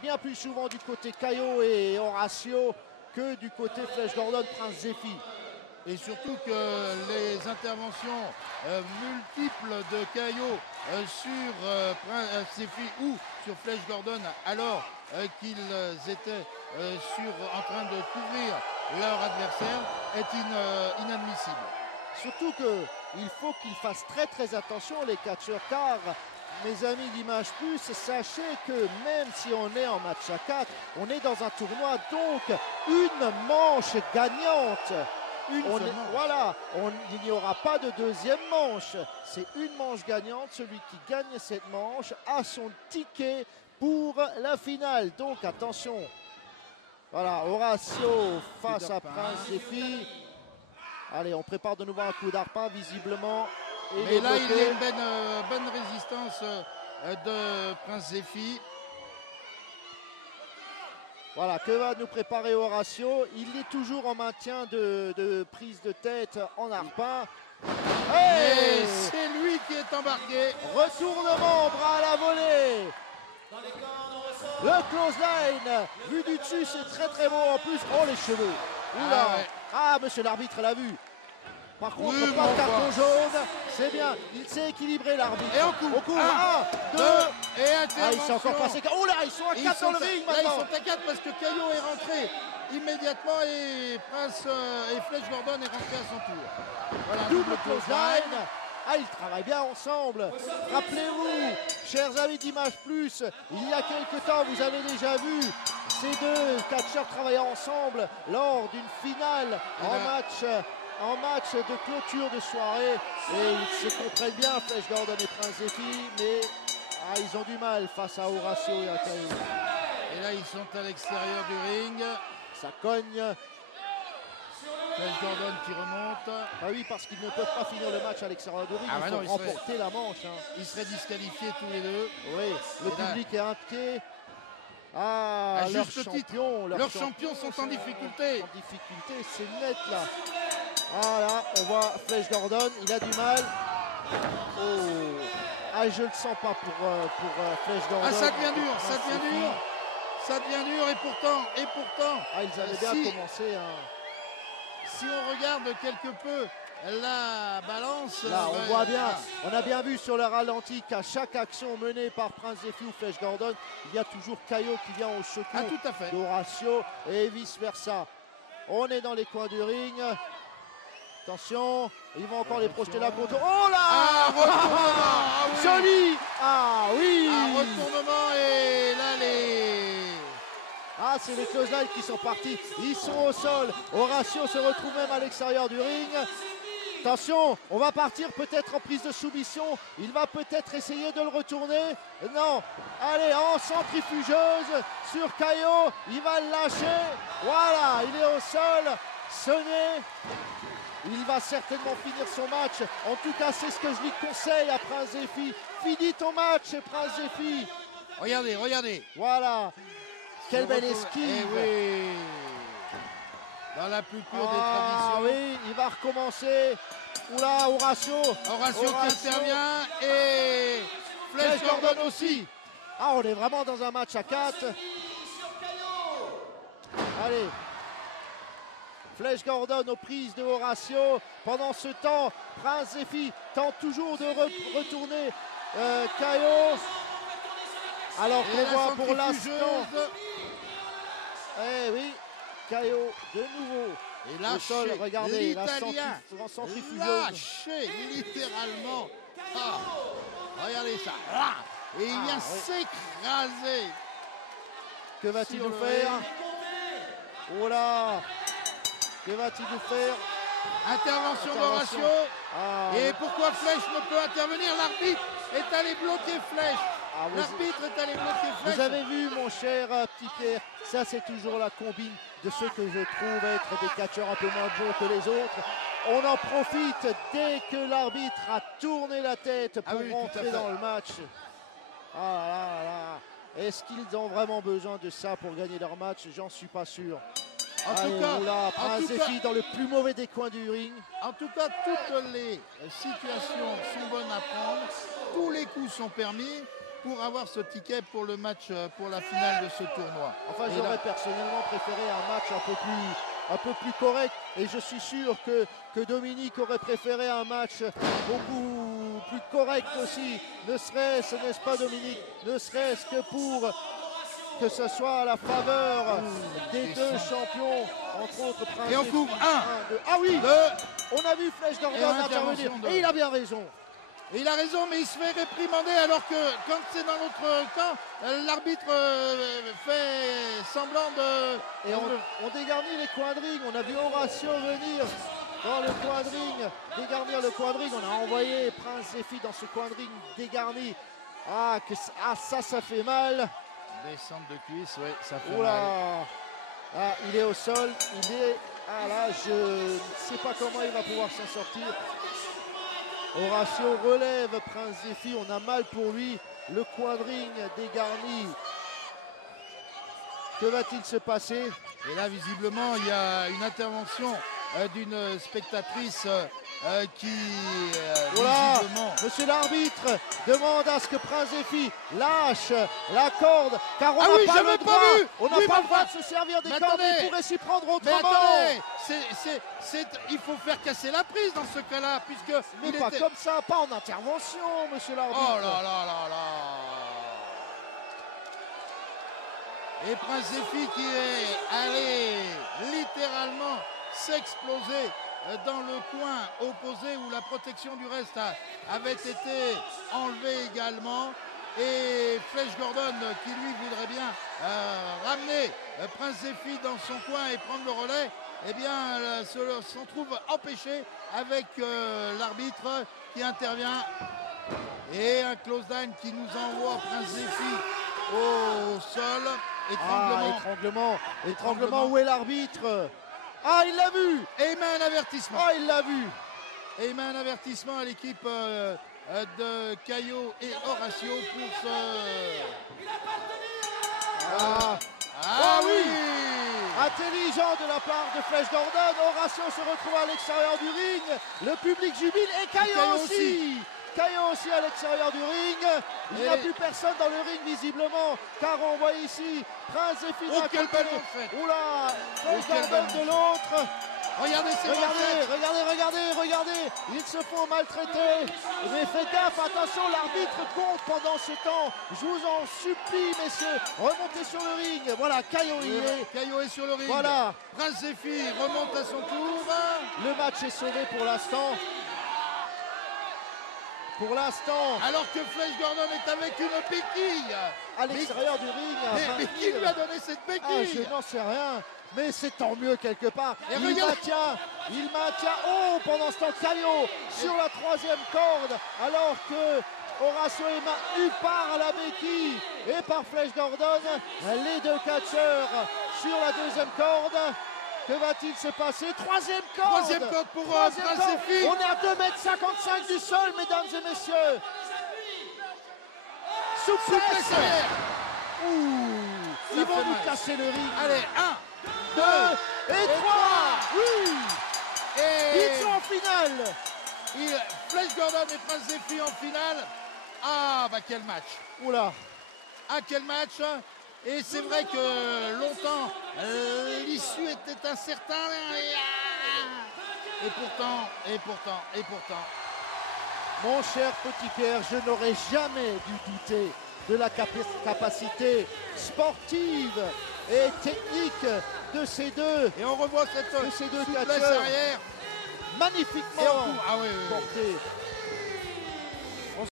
bien plus souvent du côté Caio et Horacio que du côté Flèche Gordon, Prince Zéphi. Et surtout que les interventions multiples de Caio sur Prince Zéphi ou sur Flèche Gordon, alors qu'ils étaient en train de couvrir leur adversaire, est inadmissible. Surtout qu'il faut qu'ils fassent très attention les catcheurs, car mes amis d'Image Plus, sachez que même si on est en match à 4, on est dans un tournoi, donc une manche gagnante. Voilà, il n'y aura pas de deuxième manche. C'est une manche gagnante. Celui qui gagne cette manche a son ticket pour la finale. Donc attention. Voilà, Horacio face à Prince Zéphi. Allez, on prépare de nouveau un coup d'arpin, visiblement. Mais là, il y a une bonne résistance de Prince Zéphi. Voilà, que va nous préparer Horacio? Il est toujours en maintien de prise de tête en arpin. Et c'est lui qui est embarqué. Retournement, bras à la volée. Le close line, vu du dessus, c'est très beau en plus. Oh, les cheveux. Oula. Ah, monsieur l'arbitre l'a vu. Par contre, oui, pas de carton jaune, c'est bien, il s'est équilibré l'arbitre. Et on court. 1, 2, et intervention. Ah, il s'est encore passé. Oh là, ils sont à 4 dans le ring maintenant. Là, ils sont à 4 parce que Caio est rentré immédiatement et Prince et Flèche Gordon est rentré à son tour. Voilà, double close line. Ah, ils travaillent bien ensemble. Rappelez-vous, chers amis d'Image Plus, il y a quelques temps, vous avez déjà vu ces deux catcheurs travailler ensemble lors d'une finale en match de clôture de soirée. Et ils se comprennent bien, Flèche Gordon et Prince Zéphi, mais ils ont du mal face à Horacio et à Caio. Et là, ils sont à l'extérieur du ring. Ça cogne. Flèche Gordon qui remonte. Ah oui, parce qu'ils ne peuvent pas finir le match à l'extérieur du ring, il faut remporter la manche. Ils seraient disqualifiés tous les deux. Oui, le public est inquiet. Ah, leurs champions sont en difficulté. En difficulté, c'est net là. Voilà, on voit Flèche Gordon, il a du mal. Oh, je le sens pas pour Flèche Gordon. Ah, ça devient dur, ça devient dur. Ça devient dur et pourtant. Ah, ils avaient bien commencé. Si on regarde quelque peu la balance. Là, on voit bien, on a bien vu sur le ralenti qu'à chaque action menée par Prince Zéphi ou Flèche Gordon, il y a toujours Caio qui vient au secours d'Horacio et vice versa. On est dans les coins du ring. Attention, ils vont encore les projeter là contre. Oh là, retournement. Joli. Ah oui. Un retournement et là c'est les close line qui sont partis. Ils sont au sol. Horacio se retrouve même à l'extérieur du ring. Attention, on va partir peut-être en prise de soumission. Il va peut-être essayer de le retourner. Non. Allez, en centrifugeuse sur Caio. Il va le lâcher. Voilà, il est au sol. Sonné. Il va certainement finir son match. En tout cas, c'est ce que je lui conseille à Prince Zéphi. Finis ton match, Prince Zéphi. Regardez. Voilà. Quelle belle esquive. Oui. Dans la plus pure des traditions. Oui, il va recommencer. Oula, Horacio qui intervient et Flèche Gordon aussi. On est vraiment dans un match à 4. Allez. Flèche Gordon aux prises de Horacio. Pendant ce temps, Prince Zéphi tente toujours de retourner Caio. Alors qu'on voit pour l'instant. Oui, Caio de nouveau. Et là, sol, regardez, la centrifugeuse. Lâché, littéralement. Regardez ça. Et il vient s'écraser. Que va-t-il nous faire? Oh là! Que va-t-il nous faire? Intervention d'Horacio. Et pourquoi Flèche ne peut intervenir? L'arbitre est allé bloquer Flèche. L'arbitre est allé bloquer Flèche. Vous avez vu, mon cher petit Pierre, ça c'est toujours la combine de ceux que je trouve être des catcheurs un peu moins bons que les autres. On en profite dès que l'arbitre a tourné la tête pour rentrer dans le match. Est-ce qu'ils ont vraiment besoin de ça pour gagner leur match? J'en suis pas sûr. En tout cas, Prince Zéphi dans le plus mauvais des coins du ring. En tout cas, toutes les situations sont bonnes à prendre. Tous les coups sont permis. pour avoir ce ticket pour le match, pour la finale de ce tournoi. Enfin, Et j'aurais là- personnellement préféré un match un peu plus correct. Et je suis sûr que Dominique aurait préféré un match beaucoup plus correct aussi. Ne serait-ce, n'est-ce pas Dominique, ne serait-ce que pour que ce soit à la faveur des deux champions, entre autres Prince. Et on couvre un, deux. Ah oui, deux. on a vu Flèche Et Gordon intervention intervenir. de- Et il a bien raison. Et il a raison, mais il se fait réprimander alors que quand c'est dans notre camp, l'arbitre fait semblant de... Et on dégarnit les coins de ring. On a vu Horacio venir dans le coin de ring, dégarnir le coin de ring. On a envoyé Prince Zephy dans ce coin de ring dégarni. Ça fait mal. Descente de cuisse, oui, ça fait Oula. mal. Ah, il est au sol. Là, je ne sais pas comment il va pouvoir s'en sortir. Horacio relève Prince Zephy. On a mal pour lui. Le coin de ring dégarni. Que va-t-il se passer? Et là, visiblement, il y a une intervention d'une spectatrice qui, Voilà, visiblement... monsieur l'arbitre demande à ce que Prince Zephy lâche la corde, car on Ah n'a oui, pas j'avais le pas droit, vu. on n'a Oui, pas mais le droit enfin, de se servir des mais cordes, attendez. il pourrait s'y prendre Mais autrement. attendez, il faut faire casser la prise dans ce cas-là, puisque... Mais il pas était- comme ça, pas en intervention, monsieur l'arbitre. Oh là là là là. Et Prince Zephy qui est allé littéralement s'exploser dans le coin opposé où la protection du reste avait été enlevée également. Et Flèche Gordon qui lui voudrait bien ramener Prince Zephy dans son coin et prendre le relais, eh bien s'en trouve empêché avec l'arbitre qui intervient. Et un close down qui nous envoie Prince Zephy au sol. Étranglement, où est l'arbitre? Ah, il l'a vu. Et il met un avertissement. Ah, il l'a vu. Et il met un avertissement à l'équipe de Caio et Horacio pour ce... Ah oui. Intelligent de la part de Flèche Gordon. Horacio se retrouve à l'extérieur du ring. Le public jubile et Caio Caio aussi. Caio aussi à l'extérieur du ring. Il n'y a plus personne dans le ring visiblement, car on voit ici Prince Zephy d'un quel côté. ballon fait. Oula, Flèche quel Gordon ballon. de l'autre. Regardez ces manchettes. Regardez. Ils se font maltraiter. Mais faites gaffe, attention, l'arbitre compte pendant ce temps. Je vous en supplie, messieurs, remontez sur le ring. Voilà, Caio y est. Caio est sur le ring. Voilà. Prince Zephy remonte à son tour. Le match est sauvé pour l'instant. Alors que Flèche Gordon est avec une béquille. À l'extérieur du ring. Mais qui lui a donné cette béquille? Je n'en sais rien. Mais c'est tant mieux quelque part. Et Il maintient. Oh, pendant ce temps, Caio sur la troisième corde. Alors que Horacio est maintenu par la béquille et par Flèche Gordon. Les deux catcheurs sur la deuxième corde. Que va-t-il se passer? Troisième corde pour Prince Zephy. On est à 2,55 m du sol, mesdames et messieurs. Souplesse. Ils vont nous casser le ring. Allez, 1, 2 et 3. Oui. Et Ils sont en finale. Flèche Gordon et Prince Zephy en finale. Ah, bah quel match. Oula. Ah, quel match. Et c'est vrai que longtemps, l'issue était incertaine. Et pourtant. Mon cher petit Pierre, je n'aurais jamais dû douter de la capacité sportive et technique de ces deux. Et on revoit cette De ces deux souplesse catcheurs. arrière. Magnifiquement Et on court. Ah oui. porté.